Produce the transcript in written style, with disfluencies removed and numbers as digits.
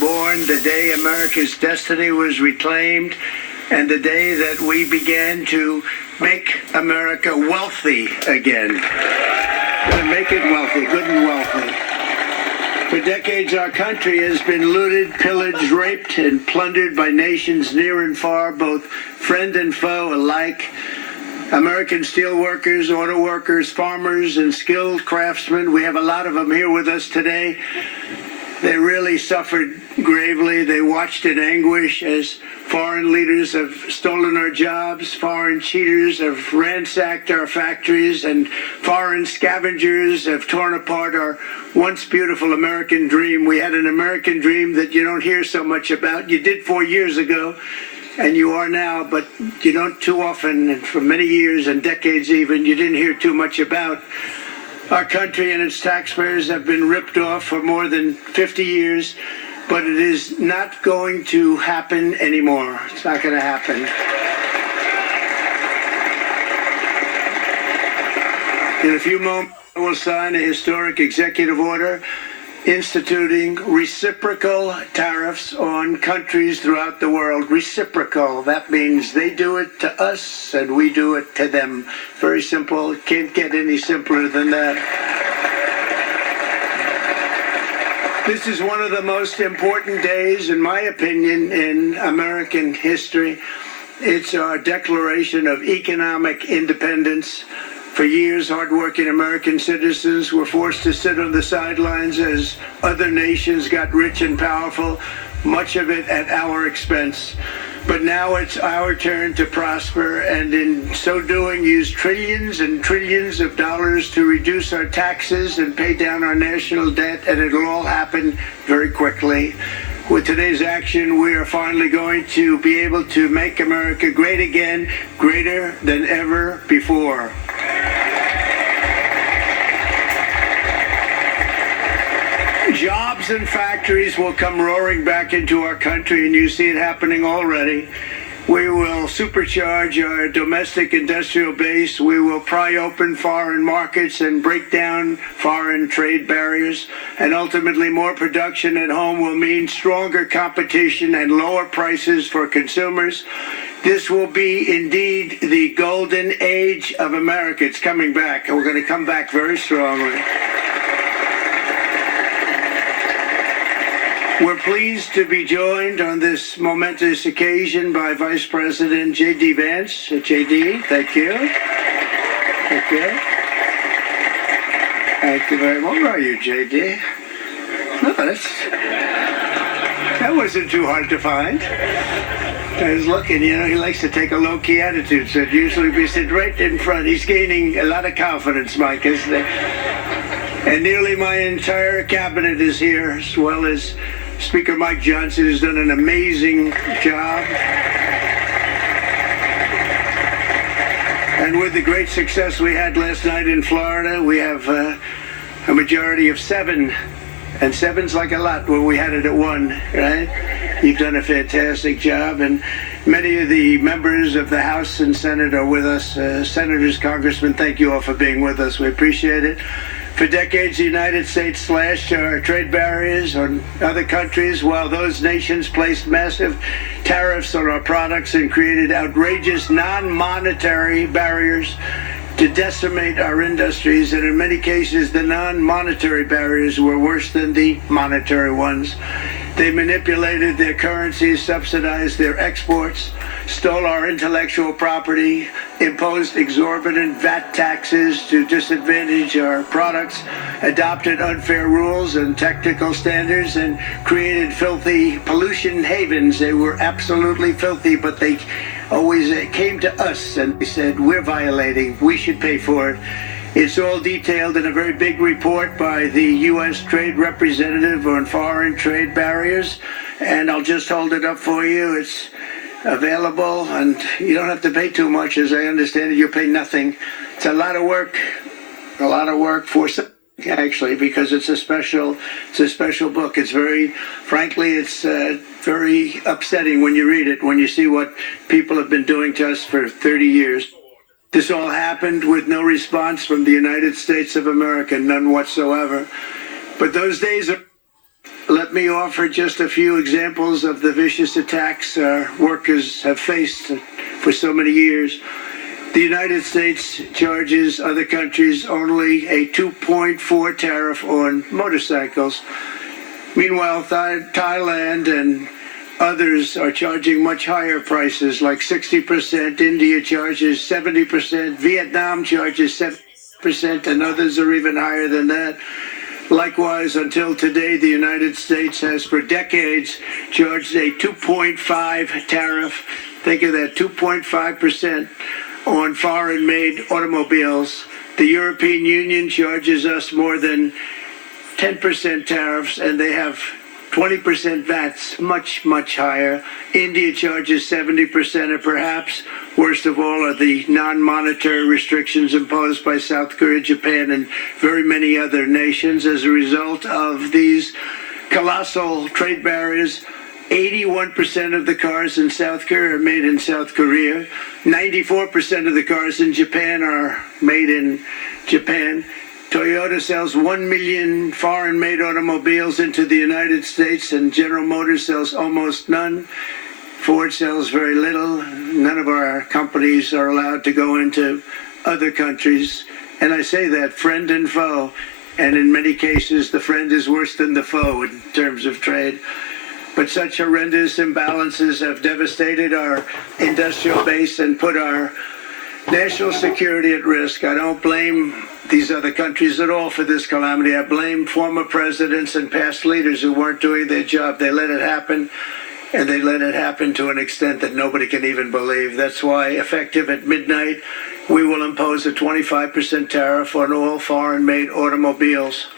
Born the day America's destiny was reclaimed, and the day that we began to make America wealthy again. Make it wealthy, good and wealthy. For decades, our country has been looted, pillaged, raped, and plundered by nations near and far, both friend and foe alike. American steel workers, auto workers, farmers, and skilled craftsmen, we have a lot of them here with us today. They really suffered gravely. They watched in anguish as foreign leaders have stolen our jobs, foreign cheaters have ransacked our factories, and foreign scavengers have torn apart our once beautiful American dream. We had an American dream that you don't hear so much about. You did 4 years ago, and you are now, but you don't too often, and for many years and decades even, you didn't hear too much about. Our country and its taxpayers have been ripped off for more than 50 years, but it is not going to happen anymore. It's not going to happen. In a few moments, we'll sign a historic executive order instituting reciprocal tariffs on countries throughout the world. Reciprocal, that means they do it to us and we do it to them. Very simple, can't get any simpler than that. This is one of the most important days, in my opinion, in American history. It's our declaration of economic independence. For years, hardworking American citizens were forced to sit on the sidelines as other nations got rich and powerful, much of it at our expense. But now it's our turn to prosper, and in so doing, use trillions and trillions of dollars to reduce our taxes and pay down our national debt, and it'll all happen very quickly. With today's action, we are finally going to be able to make America great again, greater than ever before. Jobs and factories will come roaring back into our country, and you see it happening already. We will supercharge our domestic industrial base. We will pry open foreign markets and break down foreign trade barriers. And ultimately, more production at home will mean stronger competition and lower prices for consumers. This will be indeed the golden age of America. It's coming back, and we're going to come back very strongly. We're pleased to be joined on this momentous occasion by Vice President J.D. Vance. J.D., thank you. Thank you. Thank you very much. Where are you, J.D.? No, that wasn't too hard to find. I was looking, he likes to take a low-key attitude, so usually we sit right in front. He's gaining a lot of confidence, Mike, isn't he? And nearly my entire cabinet is here, as well as Speaker Mike Johnson, who's done an amazing job. And with the great success we had last night in Florida, we have a majority of 7. And 7's like a lot when we had it at 1, right? You've done a fantastic job, and many of the members of the House and Senate are with us. Senators, Congressmen, thank you all for being with us. We appreciate it. For decades, the United States slashed our trade barriers on other countries, while those nations placed massive tariffs on our products and created outrageous non-monetary barriers to decimate our industries. And in many cases, the non-monetary barriers were worse than the monetary ones. They manipulated their currencies, subsidized their exports, stole our intellectual property, imposed exorbitant VAT taxes to disadvantage our products, adopted unfair rules and technical standards, and created filthy pollution havens. They were absolutely filthy, but they always came to us and they said, we're violating, we should pay for it. It's all detailed in a very big report by the U.S. Trade Representative on Foreign Trade Barriers, and I'll just hold it up for you. It's available, and you don't have to pay too much. As I understand it, you pay nothing. It's a lot of work for some, actually, because it's a special book. It's frankly, it's very upsetting when you read it, when you see what people have been doing to us for 30 years. This all happened with no response from the United States of America, none whatsoever. But those days are let me offer just a few examples of the vicious attacks our workers have faced for so many years. The United States charges other countries only a 2.4 tariff on motorcycles. Meanwhile, Thailand and others are charging much higher prices, like 60%. India charges 70%. Vietnam charges 7%, and others are even higher than that. Likewise, until today, the United States has for decades charged a 2.5 tariff. Think of that, 2.5% on foreign-made automobiles. The European Union charges us more than 10% tariffs, and they have 20% VATs, much, much higher. India charges 70%, and perhaps worst of all are the non-monetary restrictions imposed by South Korea, Japan, and very many other nations. As a result of these colossal trade barriers, 81% of the cars in South Korea are made in South Korea. 94% of the cars in Japan are made in Japan. Toyota sells 1 million foreign-made automobiles into the United States, and General Motors sells almost none. Ford sells very little. None of our companies are allowed to go into other countries. And I say that friend and foe. And in many cases, the friend is worse than the foe in terms of trade. But such horrendous imbalances have devastated our industrial base and put our national security at risk. I don't blame these other countries at all for this calamity. I blame former presidents and past leaders who weren't doing their job. They let it happen, and they let it happen to an extent that nobody can even believe. That's why, effective at midnight, we will impose a 25% tariff on all foreign-made automobiles.